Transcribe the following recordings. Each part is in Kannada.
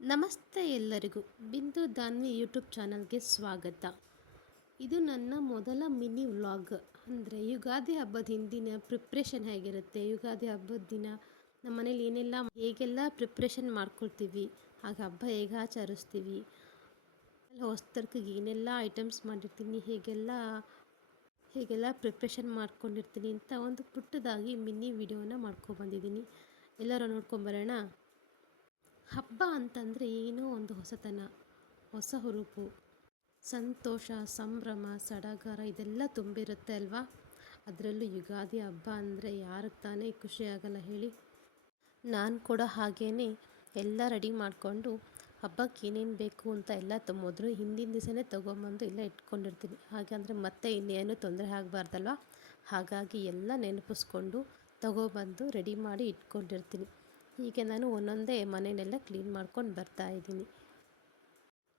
ನಮಸ್ತೆ ಎಲ್ಲರಿಗೂ. ಬಿಂದು ದಾನ್ವಿ ಯೂಟ್ಯೂಬ್ ಚಾನಲ್ಗೆ ಸ್ವಾಗತ. ಇದು ನನ್ನ ಮೊದಲ ಮಿನಿ ವ್ಲಾಗ್. ಅಂದರೆ ಯುಗಾದಿ ಹಬ್ಬದ ಹಿಂದಿನ ಪ್ರಿಪ್ರೇಷನ್ ಹೇಗಿರುತ್ತೆ, ಯುಗಾದಿ ಹಬ್ಬದ ದಿನ ನಮ್ಮ ಮನೇಲಿ ಹೇಗೆಲ್ಲ ಪ್ರಿಪ್ರೇಷನ್ ಮಾಡ್ಕೊಳ್ತೀವಿ, ಹಾಗೆ ಹಬ್ಬ ಹೇಗೆ ಆಚರಿಸ್ತೀವಿ, ಹೊಸ್ತರ್ಕಿಗೆ ಏನೆಲ್ಲ ಐಟಮ್ಸ್ ಮಾಡಿರ್ತೀನಿ, ಹೇಗೆಲ್ಲ ಪ್ರಿಪ್ರೇಷನ್ ಮಾಡ್ಕೊಂಡಿರ್ತೀನಿ ಅಂತ ಒಂದು ಪುಟ್ಟದಾಗಿ ಮಿನಿ ವಿಡಿಯೋನ ಮಾಡ್ಕೊಬಂದಿದ್ದೀನಿ. ಎಲ್ಲರೂ ನೋಡ್ಕೊಂಬರೋಣ. ಹಬ್ಬ ಅಂತಂದರೆ ಏನೋ ಒಂದು ಹೊಸತನ, ಹೊಸ ಹುರುಪು, ಸಂತೋಷ, ಸಂಭ್ರಮ, ಸಡಗರ ಇದೆಲ್ಲ ತುಂಬಿರುತ್ತೆ ಅಲ್ವಾ. ಅದರಲ್ಲೂ ಯುಗಾದಿ ಹಬ್ಬ ಅಂದರೆ ಯಾರಿಗೆ ತಾನೇ ಖುಷಿ ಆಗಲ್ಲ ಹೇಳಿ. ನಾನು ಕೂಡ ಹಾಗೇ ಎಲ್ಲ ರೆಡಿ ಮಾಡಿಕೊಂಡು ಹಬ್ಬಕ್ಕೆ ಏನೇನು ಬೇಕು ಅಂತ ಎಲ್ಲ ಮೊದಲು ಹಿಂದಿನ ದಿವಸನೇ ತೊಗೊಂಬಂದು ಎಲ್ಲ ಇಟ್ಕೊಂಡಿರ್ತೀನಿ. ಹಾಗೆ ಮತ್ತೆ ಇನ್ನೇನು ತೊಂದರೆ ಆಗಬಾರ್ದಲ್ವ, ಹಾಗಾಗಿ ಎಲ್ಲ ನೆನಪಿಸ್ಕೊಂಡು ತೊಗೊಬಂದು ರೆಡಿ ಮಾಡಿ ಇಟ್ಕೊಂಡಿರ್ತೀನಿ. ಹೀಗೆ ನಾನು ಒಂದೊಂದೇ ಮನೆಯನ್ನೆಲ್ಲ ಕ್ಲೀನ್ ಮಾಡ್ಕೊಂಡು ಬರ್ತಾಯಿದ್ದೀನಿ.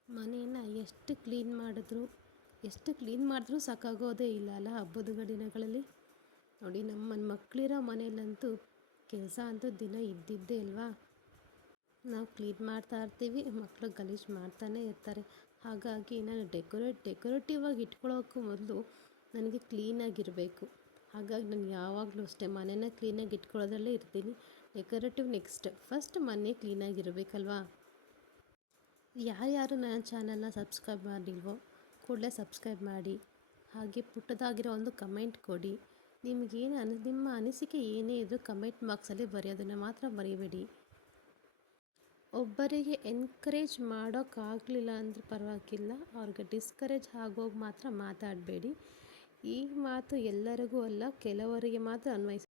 ಮನೆಯನ್ನು ಎಷ್ಟು ಕ್ಲೀನ್ ಮಾಡಿದ್ರೂ ಸಾಕಾಗೋದೇ ಇಲ್ಲ ಅಲ್ಲ ಹಬ್ಬದ ದಿನಗಳಲ್ಲಿ. ನೋಡಿ, ನಮ್ಮ ಮಕ್ಕಳಿರೋ ಮನೆಯಲ್ಲಂತೂ ಕೆಲಸ ಅಂತೂ ದಿನ ಇದ್ದಿದ್ದೇ ಅಲ್ವಾ. ನಾವು ಕ್ಲೀನ್ ಮಾಡ್ತಾ ಇರ್ತೀವಿ, ಮಕ್ಕಳು ಗಲೀಜು ಮಾಡ್ತಾನೆ ಇರ್ತಾರೆ. ಹಾಗಾಗಿ ನಾನು ಡೆಕೋರೇಟಿವ್ ಆಗಿ ಇಟ್ಕೊಳ್ಳೋಕ್ಕೂ ಮೊದಲು ನನಗೆ ಕ್ಲೀನಾಗಿರಬೇಕು. ಹಾಗಾಗಿ ನಾನು ಯಾವಾಗಲೂ ಅಷ್ಟೇ ಮನೆಯನ್ನು ಕ್ಲೀನಾಗಿ ಇಟ್ಕೊಳ್ಳೋದ್ರಲ್ಲೇ ಇರ್ತೀನಿ. ಡೆಕೋರೇಟಿವ್ ನೆಕ್ಸ್ಟ್, ಫಸ್ಟ್ ಮನೆ ಕ್ಲೀನಾಗಿರಬೇಕಲ್ವಾ. ಯಾರ್ಯಾರು ನನ್ನ ಚಾನಲ್ನ ಸಬ್ಸ್ಕ್ರೈಬ್ ಮಾಡಿಲ್ವೋ ಕೂಡಲೇ ಸಬ್ಸ್ಕ್ರೈಬ್ ಮಾಡಿ. ಹಾಗೆ ಪುಟ್ಟದಾಗಿರೋ ಒಂದು ಕಮೆಂಟ್ ಕೊಡಿ. ನಿಮ್ಮ ಅನಿಸಿಕೆ ಏನೇ ಇದ್ದರೂ ಕಮೆಂಟ್ ಬಾಕ್ಸಲ್ಲಿ ಬರೆಯೋದನ್ನು ಮಾತ್ರ ಮರಿಬೇಡಿ. ಒಬ್ಬರಿಗೆ ಎನ್ಕರೇಜ್ ಮಾಡೋಕ್ಕಾಗಲಿಲ್ಲ ಅಂದರೆ ಪರವಾಗಿಲ್ಲ, ಅವ್ರಿಗೆ ಡಿಸ್ಕರೇಜ್ ಆಗೋಗಿ ಮಾತ್ರ ಮಾತಾಡಬೇಡಿ. ಈ ಮಾತು ಎಲ್ಲರಿಗೂ ಅಲ್ಲ, ಕೆಲವರಿಗೆ ಮಾತ್ರ ಅನ್ವಯಿಸಿ.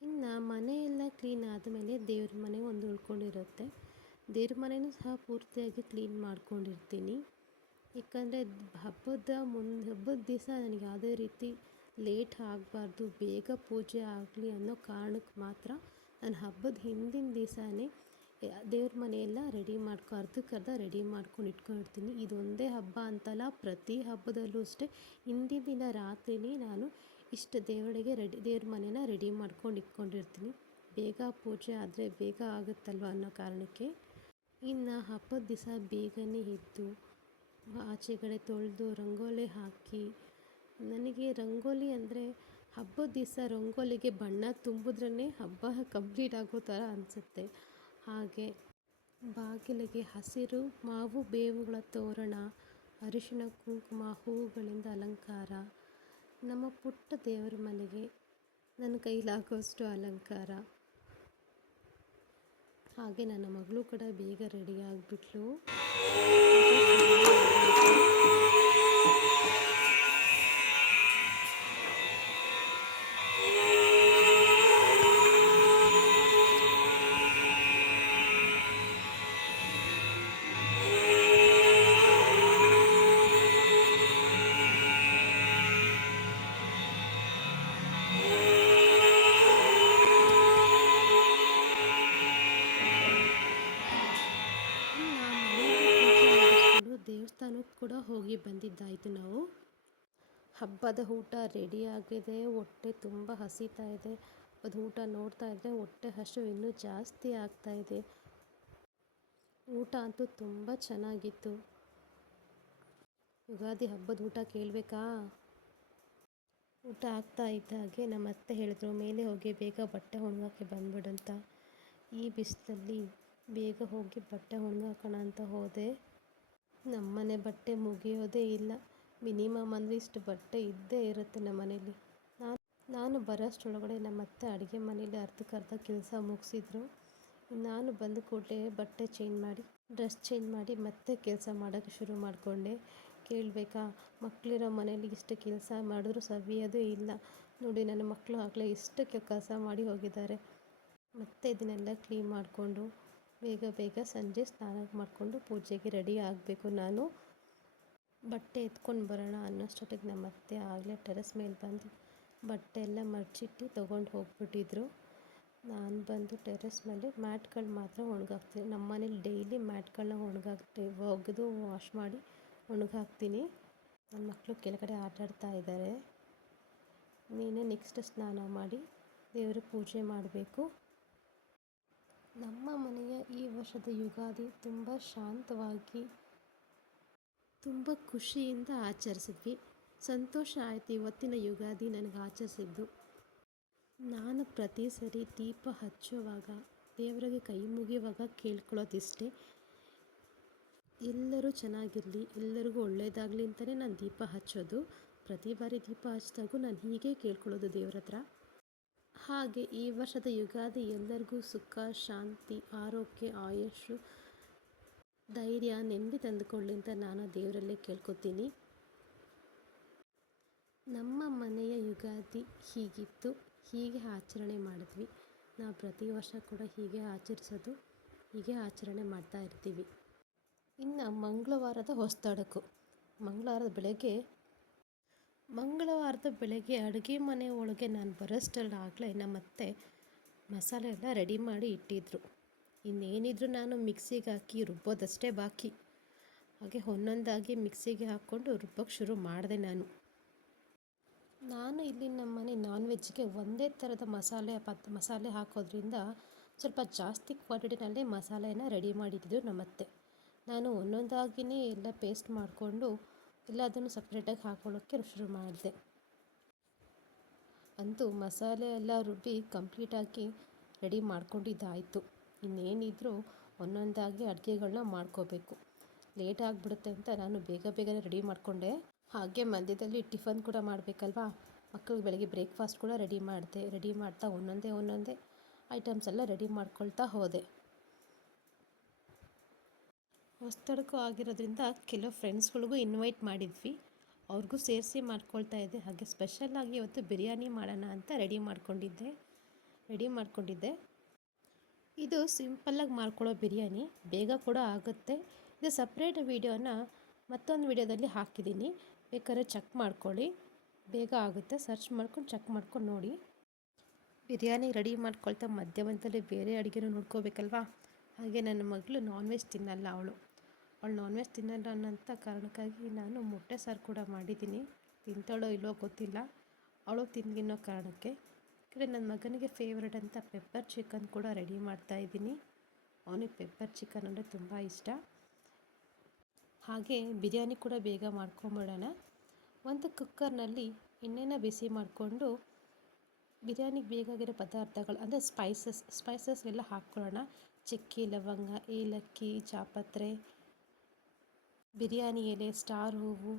ಇನ್ನು ಮನೆಯೆಲ್ಲ ಕ್ಲೀನ್ ಆದಮೇಲೆ ದೇವ್ರ ಮನೆ ಒಂದು ಉಳ್ಕೊಂಡಿರುತ್ತೆ. ದೇವ್ರ ಮನೆಯೂ ಸಹ ಪೂರ್ತಿಯಾಗಿ ಕ್ಲೀನ್ ಮಾಡ್ಕೊಂಡಿರ್ತೀನಿ. ಯಾಕಂದರೆ ಹಬ್ಬದ ದಿವಸ ನನಗೆ ಯಾವುದೇ ರೀತಿ ಲೇಟ್ ಆಗಬಾರ್ದು, ಬೇಗ ಪೂಜೆ ಆಗಲಿ ಅನ್ನೋ ಕಾರಣಕ್ಕೆ ಮಾತ್ರ ನಾನು ಹಬ್ಬದ ಹಿಂದಿನ ದಿವಸನೇ ದೇವ್ರ ಮನೆಯೆಲ್ಲ ರೆಡಿ ಮಾಡ್ಕೊಂಡು ಇಟ್ಕೊಂಡಿರ್ತೀನಿ. ಇದೊಂದೇ ಹಬ್ಬ ಅಂತಲ್ಲ, ಪ್ರತಿ ಹಬ್ಬದಲ್ಲೂ ಅಷ್ಟೇ ಹಿಂದಿನ ದಿನ ರಾತ್ರಿನೇ ನಾನು ಇಷ್ಟು ದೇವ್ರ ಮನೇನ ರೆಡಿ ಮಾಡ್ಕೊಂಡು ಇಟ್ಕೊಂಡಿರ್ತೀನಿ. ಬೇಗ ಪೂಜೆ ಆದರೆ ಬೇಗ ಆಗುತ್ತಲ್ವ ಅನ್ನೋ ಕಾರಣಕ್ಕೆ. ಇನ್ನು ಹಬ್ಬದ ದಿವಸ ಬೇಗನೆ ಎದ್ದು ಆಚೆಗಡೆ ತೊಳೆದು ರಂಗೋಲಿ ಹಾಕಿ, ನನಗೆ ರಂಗೋಲಿ ಅಂದರೆ ಹಬ್ಬದ ದಿವಸ ರಂಗೋಲಿಗೆ ಬಣ್ಣ ತುಂಬಿದ್ರೇ ಹಬ್ಬ ಕಂಪ್ಲೀಟ್ ಆಗೋ ಥರ ಅನಿಸುತ್ತೆ. ಹಾಗೆ ಬಾಗಿಲಿಗೆ ಹಸಿರು ಮಾವು ಬೇವುಗಳ ತೋರಣ, ಅರಿಶಿಣ ಕುಂಕುಮ ಹೂವುಗಳಿಂದ ಅಲಂಕಾರ, ನಮ್ಮ ಪುಟ್ಟ ದೇವರ ಮನೆಗೆ ನನ್ನ ಕೈಲಾಗೋಷ್ಟು ಅಲಂಕಾರ. ಹಾಗೆ ನನ್ನ ಮಗಳು ಕೂಡ ಬೇಗ ರೆಡಿ ಆಗಿಬಿಟ್ಲು. ದೇವಸ್ಥಾನಕ್ಕೆ ಕೂಡ ಹೋಗಿ ಬಂದಿದ್ದಾಯಿತು. ನಾವು ಹಬ್ಬದ ಊಟ ರೆಡಿ ಆಗಿದೆ, ಹೊಟ್ಟೆ ತುಂಬ ಹಸಿತಾ ಇದೆ. ಅದು ಊಟ ನೋಡ್ತಾ ಇದ್ದರೆ ಹೊಟ್ಟೆ ಹಸಿವು ಇನ್ನೂ ಜಾಸ್ತಿ ಆಗ್ತಾಯಿದೆ. ಊಟ ಅಂತೂ ತುಂಬ ಚೆನ್ನಾಗಿತ್ತು. ಯುಗಾದಿ ಹಬ್ಬದ ಊಟ ಕೇಳಬೇಕಾ? ಊಟ ಆಗ್ತಾ ಇದ್ದಾಗೆ ನಮ್ಮ ಅತ್ತೆ ಹೇಳಿದ್ರು, ಮೇಲೆ ಹೋಗಿ ಬೇಗ ಬಟ್ಟೆ ಒಣಗೋಕ್ಕೆ ಬಂದ್ಬಿಡಂತ. ಈ ಬಿಸಿಲಲ್ಲಿ ಬೇಗ ಹೋಗಿ ಬಟ್ಟೆ ಒಣಗಾಕೋಣ ಅಂತ ಹೋದೆ. ನಮ್ಮನೆ ಬಟ್ಟೆ ಮುಗಿಯೋದೇ ಇಲ್ಲ. ಮಿನಿಮಮ್ ಅಂದರೆ ಇಷ್ಟು ಬಟ್ಟೆ ಇದ್ದೇ ಇರುತ್ತೆ ನಮ್ಮ ಮನೇಲಿ. ನಾನು ಬರೋಷ್ಟರೊಳಗಡೆ ನಮ್ಮ ಅತ್ತೆ ಅಡುಗೆ ಮನೇಲಿ ಅರ್ಧಕ್ಕರ್ಧ ಕೆಲಸ ಮುಗಿಸಿದ್ರು. ನಾನು ಬಂದ ಕೂಡಲೇ ಬಟ್ಟೆ ಡ್ರೆಸ್ ಚೇಂಜ್ ಮಾಡಿ ಮತ್ತೆ ಕೆಲಸ ಮಾಡೋಕ್ಕೆ ಶುರು ಮಾಡಿಕೊಂಡೆ. ಕೇಳಬೇಕಾ, ಮಕ್ಕಳಿರೋ ಮನೇಲಿ ಇಷ್ಟು ಕೆಲಸ ಮಾಡಿದ್ರೂ ಸವಿಯೋದೇ ಇಲ್ಲ. ನೋಡಿ, ನನ್ನ ಮಕ್ಕಳು ಆಗಲೇ ಇಷ್ಟು ಕೆಲಸ ಮಾಡಿ ಹೋಗಿದ್ದಾರೆ. ಮತ್ತೆ ಇದನ್ನೆಲ್ಲ ಕ್ಲೀನ್ ಮಾಡಿಕೊಂಡು ಬೇಗ ಸಂಜೆ ಸ್ನಾನ ಮಾಡಿಕೊಂಡು ಪೂಜೆಗೆ ರೆಡಿ ಆಗಬೇಕು. ನಾನು ಬಟ್ಟೆ ಎತ್ಕೊಂಡು ಬರೋಣ ಅನ್ನೋಷ್ಟೊತ್ತಿಗೆ ನಮ್ಮ ಅತ್ತೆ ಆಗಲೇ ಟೆರೆಸ್ ಮೇಲೆ ಬಂದು ಬಟ್ಟೆ ಎಲ್ಲ ಮಡಚಿಟ್ಟು ತೊಗೊಂಡು ಹೋಗ್ಬಿಟ್ಟಿದ್ರು. ನಾನು ಬಂದು ಟೆರೆಸ್ ಮೇಲೆ ಮ್ಯಾಟ್ಗಳು ಮಾತ್ರ ಒಣಗಾಕ್ತೀನಿ. ನಮ್ಮ ಮನೇಲಿ ಡೈಲಿ ಮ್ಯಾಟ್ಗಳನ್ನ ಒಗೆದು ವಾಶ್ ಮಾಡಿ ಒಣಗಾಕ್ತೀನಿ. ನನ್ನ ಮಕ್ಕಳು ಕೆಳಗಡೆ ಆಟಾಡ್ತಾ ಇದ್ದಾರೆ. ನೆಕ್ಸ್ಟ್ ಸ್ನಾನ ಮಾಡಿ ದೇವರ ಪೂಜೆ ಮಾಡಬೇಕು. ನಮ್ಮ ಮನೆಯ ಈ ವರ್ಷದ ಯುಗಾದಿ ತುಂಬ ಶಾಂತವಾಗಿ ತುಂಬ ಖುಷಿಯಿಂದ ಆಚರಿಸಿದ್ವಿ. ಸಂತೋಷ ಆಯಿತು ಇವತ್ತಿನ ಯುಗಾದಿ ನನಗೆ ಆಚರಿಸಿದ್ದು. ನಾನು ಪ್ರತಿ ಸರಿ ದೀಪ ಹಚ್ಚುವಾಗ ದೇವರಿಗೆ ಕೈ ಮುಗಿಯುವಾಗ ಕೇಳ್ಕೊಳ್ಳೋದಿಷ್ಟೇ, ಎಲ್ಲರೂ ಚೆನ್ನಾಗಿರಲಿ, ಎಲ್ಲರಿಗೂ ಒಳ್ಳೆಯದಾಗಲಿ ಅಂತಲೇ ನಾನು ದೀಪ ಹಚ್ಚೋದು. ಪ್ರತಿ ಬಾರಿ ದೀಪ ಹಚ್ಚಿದಾಗೂ ನಾನು ಹೀಗೆ ಕೇಳ್ಕೊಳ್ಳೋದು ದೇವ್ರ ಹತ್ರ. ಹಾಗೆ ಈ ವರ್ಷದ ಯುಗಾದಿ ಎಲ್ಲರಿಗೂ ಸುಖ, ಶಾಂತಿ, ಆರೋಗ್ಯ, ಆಯುಷು, ಧೈರ್ಯ, ನೆಮ್ಮದಿ ತಂದುಕೊಳ್ಳಿ ಅಂತ ನಾನು ದೇವರಲ್ಲೇ ಕೇಳ್ಕೊತೀನಿ. ನಮ್ಮ ಮನೆಯ ಯುಗಾದಿ ಹೀಗಿತ್ತು, ಹೀಗೆ ಆಚರಣೆ ಮಾಡಿದ್ವಿ. ನಾವು ಪ್ರತಿ ವರ್ಷ ಕೂಡ ಹೀಗೆ ಆಚರಿಸೋದು, ಹೀಗೆ ಆಚರಣೆ ಮಾಡ್ತಾ ಇರ್ತೀವಿ. ಇನ್ನು ಮಂಗಳವಾರದ ಹೊಸತಡಕು. ಮಂಗಳವಾರದ ಬೆಳಗ್ಗೆ ಅಡುಗೆ ಮನೆ ಒಳಗೆ ನಾನು ಬರೋಷ್ಟಲ್ಲಾಗಲೇ ನಮ್ಮ ಅತ್ತೆ ಮಸಾಲೆ ಎಲ್ಲ ರೆಡಿ ಮಾಡಿ ಇಟ್ಟಿದ್ರು. ಇನ್ನೇನಿದ್ರು ನಾನು ಮಿಕ್ಸಿಗೆ ಹಾಕಿ ರುಬ್ಬೋದಷ್ಟೇ ಬಾಕಿ. ಹಾಗೆ ಒಂದೊಂದಾಗಿ ಮಿಕ್ಸಿಗೆ ಹಾಕ್ಕೊಂಡು ರುಬ್ಬೋಕ್ಕೆ ಶುರು ಮಾಡಿದೆ ನಾನು ಇಲ್ಲಿ ನಮ್ಮ ಮನೆ ನಾನ್ ವೆಜ್ಗೆ ಒಂದೇ ಥರದ ಮಸಾಲೆ ಹಾಕೋದ್ರಿಂದ ಸ್ವಲ್ಪ ಜಾಸ್ತಿ ಕ್ವಾಂಟಿಟಿನಲ್ಲಿ ಮಸಾಲೆನ ರೆಡಿ ಮಾಡಿಟ್ಟಿದ್ರು ನಮ್ಮತ್ತೆ. ನಾನು ಒಂದೊಂದಾಗಿಯೇ ಎಲ್ಲ ಪೇಸ್ಟ್ ಮಾಡಿಕೊಂಡು ಎಲ್ಲದನ್ನು ಸಪ್ರೇಟಾಗಿ ಹಾಕೊಳ್ಳೋಕ್ಕೆ ಶುರು ಮಾಡಿದೆ. ಅಂತೂ ಮಸಾಲೆ ಎಲ್ಲ ರುಬ್ಬಿ ಕಂಪ್ಲೀಟಾಗಿ ರೆಡಿ ಮಾಡ್ಕೊಂಡಿದ್ದಾಯಿತು. ಇನ್ನೇನಿದ್ರು ಒಂದೊಂದಾಗಿ ಅಡುಗೆಗಳನ್ನ ಮಾಡ್ಕೋಬೇಕು. ಲೇಟ್ ಆಗಿಬಿಡುತ್ತೆ ಅಂತ ನಾನು ಬೇಗನೆ ರೆಡಿ ಮಾಡಿಕೊಂಡೆ. ಹಾಗೆ ಮಧ್ಯದಲ್ಲಿ ಟಿಫನ್ ಕೂಡ ಮಾಡಬೇಕಲ್ವಾ, ಮಕ್ಕಳಿಗೆ ಬೆಳಗ್ಗೆ ಬ್ರೇಕ್ಫಾಸ್ಟ್ ಕೂಡ ರೆಡಿ ಮಾಡ್ತಾ ಒಂದೊಂದೇ ಐಟಮ್ಸ್ ಎಲ್ಲ ರೆಡಿ ಮಾಡ್ಕೊಳ್ತಾ ಹೋದೆ. ಹೊಸತಡಕು ಆಗಿರೋದ್ರಿಂದ ಕೆಲವು ಫ್ರೆಂಡ್ಸ್ಗಳಿಗೂ ಇನ್ವೈಟ್ ಮಾಡಿದ್ವಿ, ಅವ್ರಿಗೂ ಸೇರಿಸಿ ಮಾಡ್ಕೊಳ್ತಾ ಇದ್ದೆ. ಹಾಗೆ ಸ್ಪೆಷಲಾಗಿ ಇವತ್ತು ಬಿರಿಯಾನಿ ಮಾಡೋಣ ಅಂತ ರೆಡಿ ಮಾಡ್ಕೊಂಡಿದ್ದೆ. ಇದು ಸಿಂಪಲ್ಲಾಗಿ ಮಾಡ್ಕೊಳ್ಳೋ ಬಿರಿಯಾನಿ, ಬೇಗ ಕೂಡ ಆಗುತ್ತೆ. ಇದು ಸಪ್ರೇಟ್ ವೀಡಿಯೋನ ಮತ್ತೊಂದು ವೀಡಿಯೋದಲ್ಲಿ ಹಾಕಿದ್ದೀನಿ, ಬೇಕಾದ್ರೆ ಚೆಕ್ ಮಾಡ್ಕೊಳ್ಳಿ, ಬೇಗ ಆಗುತ್ತೆ. ಸರ್ಚ್ ಮಾಡ್ಕೊಂಡು ಚೆಕ್ ಮಾಡ್ಕೊಂಡು ನೋಡಿ. ಬಿರಿಯಾನಿ ರೆಡಿ ಮಾಡ್ಕೊಳ್ತಾ ಮಧ್ಯದಲ್ಲಿ ಬೇರೆ ಅಡುಗೆನೂ ನೋಡ್ಕೋಬೇಕಲ್ವಾ. ಹಾಗೆ ನನ್ನ ಮಗಳು ನಾನ್ ವೆಜ್ ತಿನ್ನಲ್ಲ, ಅವಳು ನಾನ್ ವೆಜ್ ತಿನ್ನಲ್ಲ ಅನ್ನೋಂಥ ಕಾರಣಕ್ಕಾಗಿ ನಾನು ಮೊಟ್ಟೆ ಸಾರು ಕೂಡ ಮಾಡಿದ್ದೀನಿ. ತಿಂತಾಳೋ ಇಲ್ಲೋ ಗೊತ್ತಿಲ್ಲ, ಅವಳು ತಿನ್ನೋ ಕಾರಣಕ್ಕೆ. ಈ ಕಡೆ ನನ್ನ ಮಗನಿಗೆ ಫೇವ್ರೆಟ್ ಅಂತ ಪೆಪ್ಪರ್ ಚಿಕನ್ ಕೂಡ ರೆಡಿ ಮಾಡ್ತಾಯಿದ್ದೀನಿ. ಅವನಿಗೆ ಪೆಪ್ಪರ್ ಚಿಕನ್ ಅಂದರೆ ತುಂಬ ಇಷ್ಟ. ಹಾಗೆ ಬಿರಿಯಾನಿ ಕೂಡ ಬೇಗ ಮಾಡ್ಕೊಂಬಿಡೋಣ. ಒಂದು ಕುಕ್ಕರ್ನಲ್ಲಿ ಎಣ್ಣೆನ ಬಿಸಿ ಮಾಡಿಕೊಂಡು ಬಿರಿಯಾನಿಗೆ ಬೇಕಾಗಿರೋ ಪದಾರ್ಥಗಳು ಅಂದರೆ ಸ್ಪೈಸಸ್ ಎಲ್ಲ ಹಾಕ್ಕೊಳ್ಳೋಣ. ಚಕ್ಕೆ, ಲವಂಗ, ಏಲಕ್ಕಿ, ಜಾಪತ್ರೆ, ಬಿರಿಯಾನಿ ಎಲೆ, ಸ್ಟಾರ್ ಹೂವು,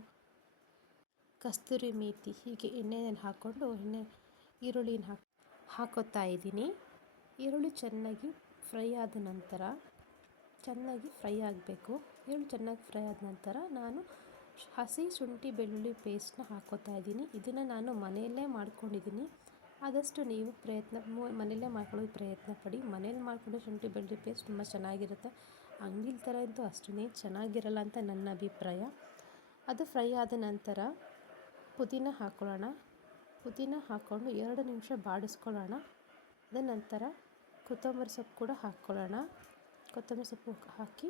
ಕಸ್ತೂರಿ ಮೇಥಿ, ಹೀಗೆ ಎಣ್ಣೆಯಲ್ಲಿ ಹಾಕ್ಕೊಂಡು ಈರುಳ್ಳಿನ ಹಾಕೋತಾ ಇದ್ದೀನಿ. ಈರುಳ್ಳಿ ಚೆನ್ನಾಗಿ ಫ್ರೈ ಆದ ನಂತರ ಈರುಳ್ಳಿ ಚೆನ್ನಾಗಿ ಫ್ರೈ ಆದ ನಂತರ ನಾನು ಹಸಿ ಶುಂಠಿ ಬೆಳ್ಳುಳ್ಳಿ ಪೇಸ್ಟ್ನ ಹಾಕೋತಾ ಇದ್ದೀನಿ. ಇದನ್ನು ನಾನು ಮನೆಯಲ್ಲೇ ಮಾಡ್ಕೊಂಡಿದ್ದೀನಿ. ಆದಷ್ಟು ನೀವು ಮನೆಯಲ್ಲೇ ಮಾಡ್ಕೊಳ್ಳೋದು ಪ್ರಯತ್ನ ಪಡಿ. ಮನೇಲಿ ಮಾಡ್ಕೊಂಡು ಶುಂಠಿ ಬೆಳ್ಳುಳ್ಳಿ ಪೇಸ್ಟ್ ತುಂಬ ಚೆನ್ನಾಗಿರುತ್ತೆ. ಅಂಗಡಿ ಥರ ಅಂತೂ ಅಷ್ಟೇ ಚೆನ್ನಾಗಿರಲ್ಲ ಅಂತ ನನ್ನ ಅಭಿಪ್ರಾಯ. ಅದು ಫ್ರೈ ಆದ ನಂತರ ಪುದೀನ ಹಾಕ್ಕೊಳ್ಳೋಣ. ಪುದೀನ ಹಾಕ್ಕೊಂಡು 2 ನಿಮಿಷ ಬಾಡಿಸ್ಕೊಳ್ಳೋಣ. ಅದ ನಂತರ ಕೊತ್ತಂಬರಿ ಸೊಪ್ಪು ಕೂಡ ಹಾಕ್ಕೊಳ್ಳೋಣ. ಕೊತ್ತಂಬರಿ ಸೊಪ್ಪು ಹಾಕಿ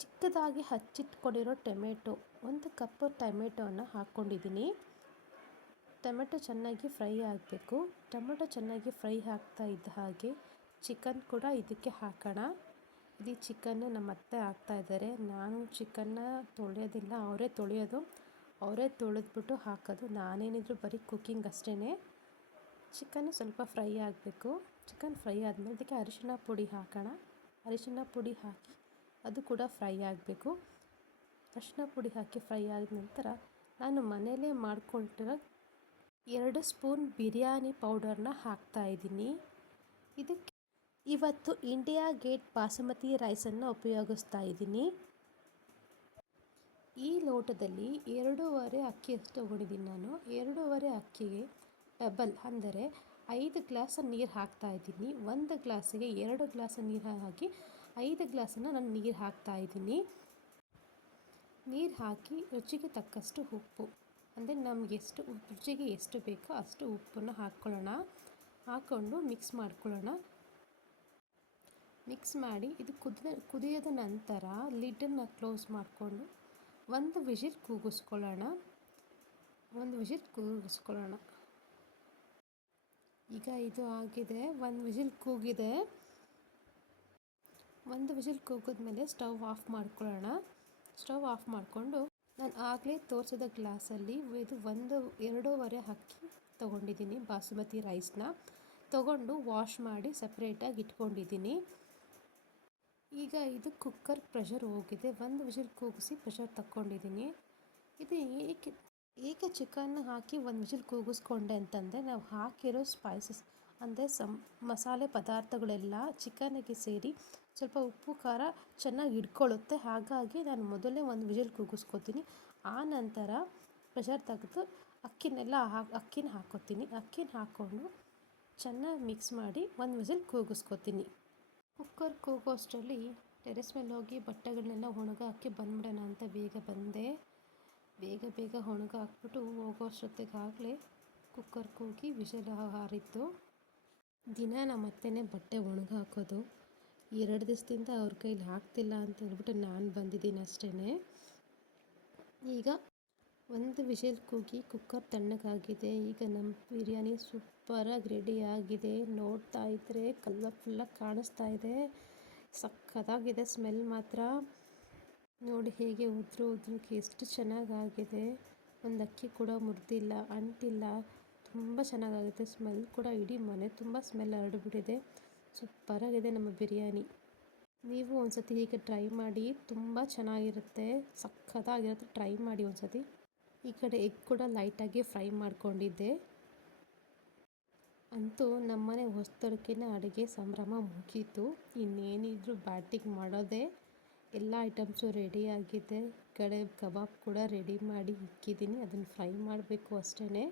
ಚಿಕ್ಕದಾಗಿ ಹಚ್ಚಿಟ್ಕೊಂಡಿರೋ ಟೊಮೆಟೊ, 1 ಕಪ್ ಟೊಮೆಟೊನ ಹಾಕ್ಕೊಂಡಿದ್ದೀನಿ. ಟೊಮೆಟೊ ಚೆನ್ನಾಗಿ ಫ್ರೈ ಆಗಬೇಕು. ಟೊಮೆಟೊ ಚೆನ್ನಾಗಿ ಫ್ರೈ ಆಗ್ತಾ ಇದ್ದ ಹಾಗೆ ಚಿಕನ್ ಕೂಡ ಇದಕ್ಕೆ ಹಾಕೋಣ. ಇದು ಚಿಕನ್ನು ನಮ್ಮ ಅತ್ತೆ ಹಾಕ್ತಾಯಿದ್ದಾರೆ. ನಾನು ಚಿಕನ್ನ ತೊಳೆಯೋದಿಲ್ಲ, ಅವರೇ ತೊಳೆಯೋದು. ಅವರೇ ತೊಳೆದ್ಬಿಟ್ಟು ಹಾಕೋದು. ನಾನೇನಿದ್ರು ಬರೀ ಕುಕ್ಕಿಂಗ್ ಅಷ್ಟೇ. ಚಿಕನ್ನು ಸ್ವಲ್ಪ ಫ್ರೈ ಆಗಬೇಕು. ಚಿಕನ್ ಫ್ರೈ ಆದಮೇಲೆ ಇದಕ್ಕೆ ಅರಿಶಿಣ ಪುಡಿ ಹಾಕೋಣ. ಅರಿಶಿಣ ಪುಡಿ ಹಾಕಿ ಅದು ಕೂಡ ಫ್ರೈ ಆಗಬೇಕು. ಅರಿಶಿಣ ಪುಡಿ ಹಾಕಿ ಫ್ರೈ ಆದ ನಂತರ ನಾನು ಮನೆಯಲ್ಲೇ ಮಾಡ್ಕೊಳ್ತಿರೋ 2 ಸ್ಪೂನ್ ಬಿರಿಯಾನಿ ಪೌಡರ್ನ ಹಾಕ್ತಾಯಿದ್ದೀನಿ. ಇದಕ್ಕೆ ಇವತ್ತು ಇಂಡಿಯಾ ಗೇಟ್ ಬಾಸುಮತಿ ರೈಸನ್ನು ಉಪಯೋಗಿಸ್ತಾ ಇದ್ದೀನಿ. ಈ ಲೋಟದಲ್ಲಿ 2.5 ಅಕ್ಕಿಯಷ್ಟು ತೊಗೊಂಡಿದ್ದೀನಿ ನಾನು. 2.5 ಅಕ್ಕಿಗೆ ಡಬಲ್ ಅಂದರೆ 5 ಗ್ಲಾಸ್ ನೀರು ಹಾಕ್ತಾಯಿದ್ದೀನಿ. 1 ಗ್ಲಾಸಿಗೆ 2 ಗ್ಲಾಸ್ ನೀರು ಹಾಕಿ 5 ಗ್ಲಾಸನ್ನು ನಾನು ನೀರು ಹಾಕ್ತಾಯಿದ್ದೀನಿ. ನೀರು ಹಾಕಿ ರುಚಿಗೆ ತಕ್ಕಷ್ಟು ಉಪ್ಪು, ಅಂದರೆ ನಮಗೆ ರುಚಿಗೆ ಎಷ್ಟು ಬೇಕೋ ಅಷ್ಟು ಉಪ್ಪನ್ನು ಹಾಕ್ಕೊಂಡು ಮಿಕ್ಸ್ ಮಾಡ್ಕೊಳ್ಳೋಣ. ಮಿಕ್ಸ್ ಮಾಡಿ ಇದು ಕುದಿಯೋದ ನಂತರ ಲಿಡ್ಡನ್ನು ಕ್ಲೋಸ್ ಮಾಡಿಕೊಂಡು 1 ವಿಷಿಲ್ ಕೂಗಿಸ್ಕೊಳ್ಳೋಣ. ಈಗ ಇದು ಆಗಿದೆ, 1 ವಿಷಿಲ್ ಕೂಗಿದೆ. ಒಂದು ವಿಸಿಲ್ ಕೂಗಿದ್ಮೇಲೆ ಸ್ಟವ್ ಆಫ್ ಮಾಡ್ಕೊಳ್ಳೋಣ. ಸ್ಟವ್ ಆಫ್ ಮಾಡಿಕೊಂಡು ನಾನು ಆಗಲೇ ತೋರಿಸಿದ ಗ್ಲಾಸಲ್ಲಿ ಇದು 2.5 ಅಕ್ಕಿ ತೊಗೊಂಡಿದ್ದೀನಿ. ಬಾಸುಮತಿ ರೈಸ್ನ ತೊಗೊಂಡು ವಾಶ್ ಮಾಡಿ ಸಪ್ರೇಟಾಗಿ ಇಟ್ಕೊಂಡಿದ್ದೀನಿ. ಈಗ ಇದು ಕುಕ್ಕರ್ ಪ್ರೆಷರ್ ಹೋಗಿದೆ. ಒಂದು ವಿಸಿಲ್ ಕೂಗಿಸಿ ಪ್ರೆಷರ್ ತಗೊಂಡಿದ್ದೀನಿ. ಇದು ಏಕೆ ಚಿಕನ್ನ ಹಾಕಿ ಒಂದು ವಿಸಿಲ್ ಕೂಗಿಸ್ಕೊಂಡೆ ಅಂತಂದರೆ, ನಾವು ಹಾಕಿರೋ ಸ್ಪೈಸಸ್ ಅಂದರೆ ಮಸಾಲೆ ಪದಾರ್ಥಗಳೆಲ್ಲ ಚಿಕನ್ನಿಗೆ ಸೇರಿ ಸ್ವಲ್ಪ ಉಪ್ಪು ಖಾರ ಚೆನ್ನಾಗಿ ಹಿಡ್ಕೊಳ್ಳುತ್ತೆ. ಹಾಗಾಗಿ ನಾನು ಮೊದಲೇ ಒಂದು ವಿಸಿಲ್ ಕೂಗಿಸ್ಕೊತೀನಿ. ಆ ನಂತರ ಪ್ರೆಷರ್ ತೆಗೆದು ಅಕ್ಕಿನ ಹಾಕ್ಕೊತೀನಿ. ಅಕ್ಕಿನ ಹಾಕ್ಕೊಂಡು ಚೆನ್ನಾಗಿ ಮಿಕ್ಸ್ ಮಾಡಿ ಒಂದು ವಿಸಿಲ್ ಕೂಗಿಸ್ಕೊತೀನಿ. ಕುಕ್ಕರ್ ಕೂಗೋ ಅಷ್ಟರಲ್ಲಿ ಟೆರೆಸ್ ಮೇಲೆ ಹೋಗಿ ಬಟ್ಟೆಗಳನ್ನೆಲ್ಲ ಒಣಗ ಹಾಕಿ ಬಂದ್ಬಿಡೋಣ ಅಂತ ಬೇಗ ಒಣಗ ಹಾಕ್ಬಿಟ್ಟು ಹೋಗೋ ಅಷ್ಟೊತ್ತಿಗಾಗಲೇ ಕುಕ್ಕರ್ ಕೂಗಿ ವಿಷಲ್ ಹಾರಿತ್ತು. ದಿನ ನಮ್ಮ ಅತ್ತೆನೇ ಬಟ್ಟೆ ಒಣಗ ಹಾಕೋದು. 2 ದಿವಸದಿಂದ ಅವ್ರ ಕೈಲಿ ಆಗ್ತಿಲ್ಲ ಅಂತ ಹೇಳ್ಬಿಟ್ಟು ನಾನು ಬಂದಿದ್ದೀನಿ ಅಷ್ಟೇ. ಈಗ ಒಂದು ವಿಷಲ್ ಕೂಗಿ ಕುಕ್ಕರ್ ತಣ್ಣಗಾಗಿದೆ. ಈಗ ನಮ್ಮ ಬಿರಿಯಾನಿ ಸೂಪರಾಗಿ ರೆಡಿ ಆಗಿದೆ. ನೋಡ್ತಾ ಇದ್ದರೆ ಕಲರ್ಫುಲ್ಲಾಗಿ ಕಾಣಿಸ್ತಾ ಇದೆ. ಸಕ್ಕತ್ತಾಗಿದೆ ಸ್ಮೆಲ್ ಮಾತ್ರ. ನೋಡಿ ಹೇಗೆ ಉದ್ರಕ್ಕೆ ಎಷ್ಟು ಚೆನ್ನಾಗಾಗಿದೆ. ಒಂದು ಅಕ್ಕಿ ಕೂಡ ಮುರಿದಿಲ್ಲ, ಅಂಟಿಲ್ಲ. ತುಂಬ ಚೆನ್ನಾಗಾಗುತ್ತೆ. ಸ್ಮೆಲ್ ಕೂಡ ಇಡೀ ಮನೆ ತುಂಬ ಸ್ಮೆಲ್ ಹರಡಿಬಿಟ್ಟಿದೆ. ಸೂಪರಾಗಿದೆ ನಮ್ಮ ಬಿರಿಯಾನಿ. ನೀವು ಒಂದು ಸತಿ ಹೀಗೆ ಟ್ರೈ ಮಾಡಿ, ತುಂಬ ಚೆನ್ನಾಗಿರುತ್ತೆ, ಸಕ್ಕತ್ತಾಗಿರುತ್ತೆ. ಟ್ರೈ ಮಾಡಿ ಒಂದು ಸತಿ. ಈ ಕಡೆ ಎಗ್ ಕೂಡ ಲೈಟಾಗಿ ಫ್ರೈ ಮಾಡ್ಕೊಂಡಿದ್ದೆ. ಅಂತೂ ನಮ್ಮನೆ ಹೊಸದಕ್ಕಿನ ಅಡುಗೆ ಸಂಭ್ರಮ ಮುಗೀತು. ಇನ್ನೇನಿದ್ರು ಬ್ಯಾಟಿಂಗ್ ಮಾಡೋದೇ. ಎಲ್ಲ ಐಟಮ್ಸು ರೆಡಿ ಆಗಿದೆ. ಈ ಕಡೆ ಕಬಾಬ್ ಕೂಡ ರೆಡಿ ಮಾಡಿ ಇಕ್ಕಿದ್ದೀನಿ. ಅದನ್ನು ಫ್ರೈ ಮಾಡಬೇಕು ಅಷ್ಟೇ.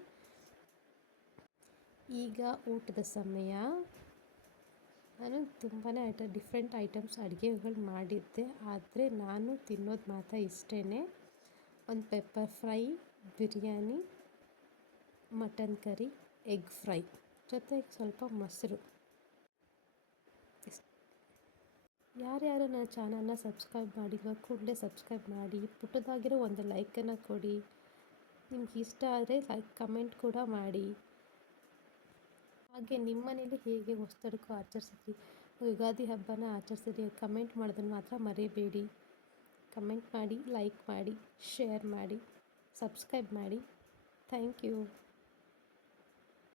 ಈಗ ಊಟದ ಸಮಯ. ನಾನು ತುಂಬಾ ಡಿಫ್ರೆಂಟ್ ಐಟಮ್ಸ್ ಅಡುಗೆಗಳು ಮಾಡಿದ್ದೆ. ಆದರೆ ನಾನು ತಿನ್ನೋದು ಮಾತ್ರ ಇಷ್ಟೇ. ಒಂದು pepper fry, biryani, mutton curry, egg fry ಜೊತೆಗೆ ಸ್ವಲ್ಪ ಮೊಸರು. ಯಾರ್ಯಾರು ನನ್ನ ಚಾನಲ್ನ ಸಬ್ಸ್ಕ್ರೈಬ್ ಮಾಡಿಲ್ವೋ ಕೂಡಲೇ ಸಬ್ಸ್ಕ್ರೈಬ್ ಮಾಡಿ. ಪುಟ್ಟದಾಗಿರೋ ಒಂದು ಲೈಕನ್ನು ಕೊಡಿ. ನಿಮ್ಗೆ ಇಷ್ಟ ಆದರೆ ಕಮೆಂಟ್ ಕೂಡ ಮಾಡಿ. ಹಾಗೆ ನಿಮ್ಮ ಮನೇಲಿ ಹೇಗೆ ಹೊಸದಕ್ಕೂ ಆಚರಿಸಿದ್ರಿ, ಯುಗಾದಿ ಹಬ್ಬನ ಆಚರಿಸಿದ್ರಿ, ಕಮೆಂಟ್ ಮಾಡೋದನ್ನು ಮಾತ್ರ ಮರಿಬೇಡಿ. ಕಮೆಂಟ್ ಮಾಡಿ, ಲೈಕ್ ಮಾಡಿ, ಶೇರ್ ಮಾಡಿ, ಸಬ್ಸ್ಕ್ರೈಬ್ ಮಾಡಿ. Thank you.